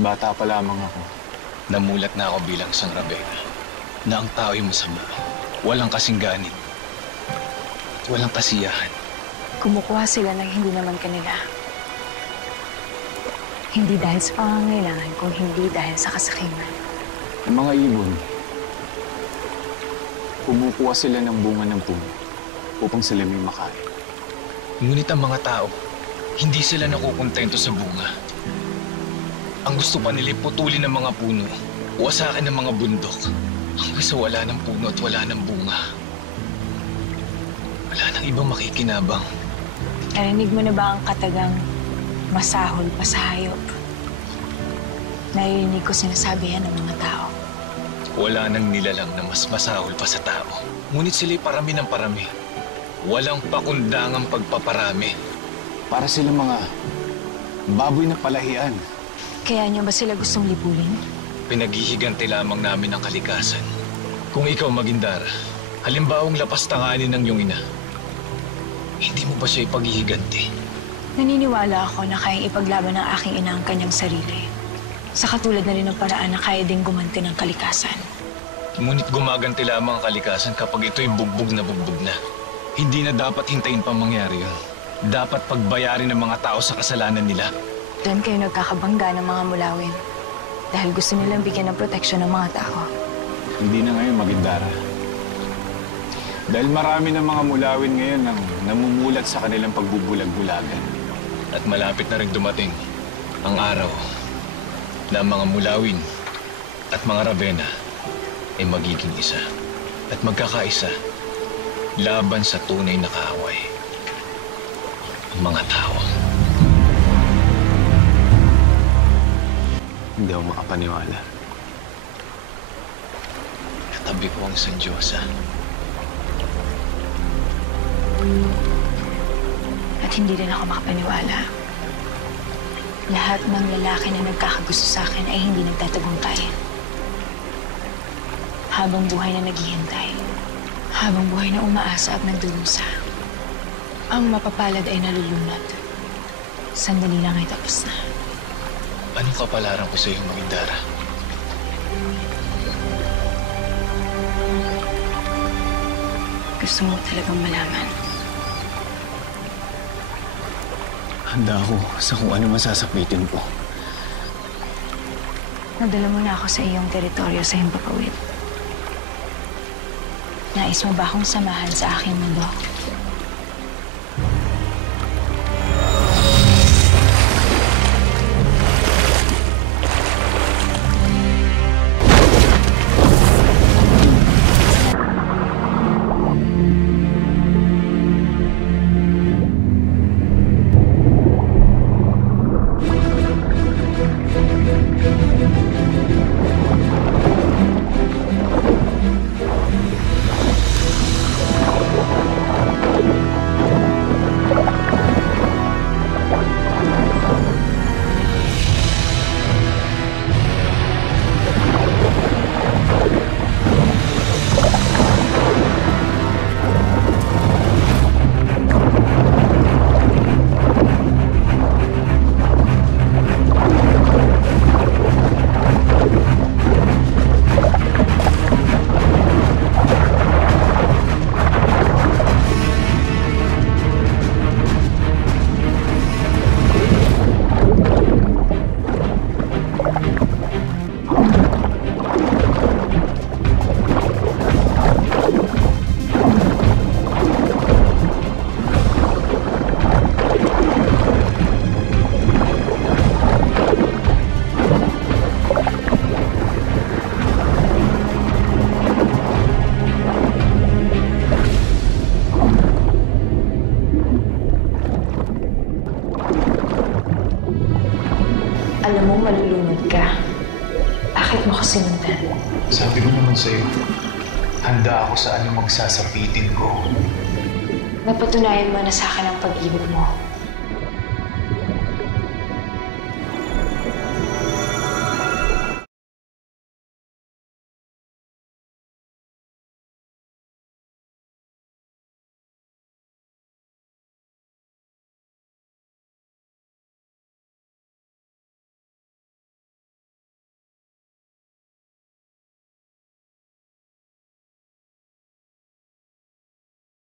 Bata pa lamang ako. Namulat na ako bilang isang Ravena na ang tao'y masama, walang kasingganin, walang kasiyahan. Kumukuha sila ng hindi naman kanila. Hindi dahil sa pangangailangan, kung hindi dahil sa kasakiman. Ang mga ibon, kumukuha sila ng bunga ng puno upang sila may makain. Ngunit ang mga tao, hindi sila nakukontento sa bunga. Ang gusto pa nila putulin ng mga puno, wasakin ng mga bundok, hanggang sa wala ng puno at wala ng bunga. Wala nang ibang makikinabang. Narinig mo na ba ang katagang masahol pa sa hayop? Narinig ko sinasabi yan ng mga tao. Wala nang nilalang na mas masahol pa sa tao. Ngunit sila'y parami ng parami. Walang pakundangang pagpaparami. Para sila mga baboy na palahian. Kaya niyo ba sila gustong libulin? Pinaghihiganti lamang namin ang kalikasan. Kung ikaw, Magindara, halimbawang lapastanganin ng iyong ina, hindi mo ba siya ipaghihiganti? Naniniwala ako na kayang ipaglaban ng aking ina ang kanyang sarili. Sa katulad na rin ng paraan na kaya ding gumanti ng kalikasan. Ngunit gumaganti lamang ang kalikasan kapag ito'y bugbog na. Hindi na dapat hintayin pa mangyari yun. Dapat pagbayarin ng mga tao sa kasalanan nila. Doon kayo nagkakabangga ng mga mulawin. Dahil gusto nilang bigyan ng proteksyon ng mga tao. Hindi na ngayon, Magindara. Dahil marami ng mga mulawin ngayon ang namumulat sa kanilang pagbubulag-bulagan. At malapit na rin dumating ang araw na mga mulawin at mga Ravena ay magiging isa at magkakaisa laban sa tunay na kaaway, ang mga tao. Hindi ako makapaniwala. Katabi ko ang San Diyosa. At hindi rin ako makapaniwala. Lahat ng lalaki na nagkakagusto sa akin ay hindi nagtatagumpay. Habang buhay na naghihintay. Habang buhay na umaasa at nagdurusa. Ang mapapalad ay nalulunod. Sandali lang ay tapos na. Anong kapalaran ko sa iyo, Magindara? Gusto mo talagang malaman. Handa ako sa kung ano masasapitin ko. Nadala mo na ako sa iyong teritoryo sa Himpapawid. Nais mo ba akong samahan sa aking mundo? Alam mo, malulunod ka. Bakit mo ko sinundan? Sabi ko naman sa'yo, handa ako sa anong magsasapitin ko. Napatunayan mo na sa akin ang pag-ibig mo.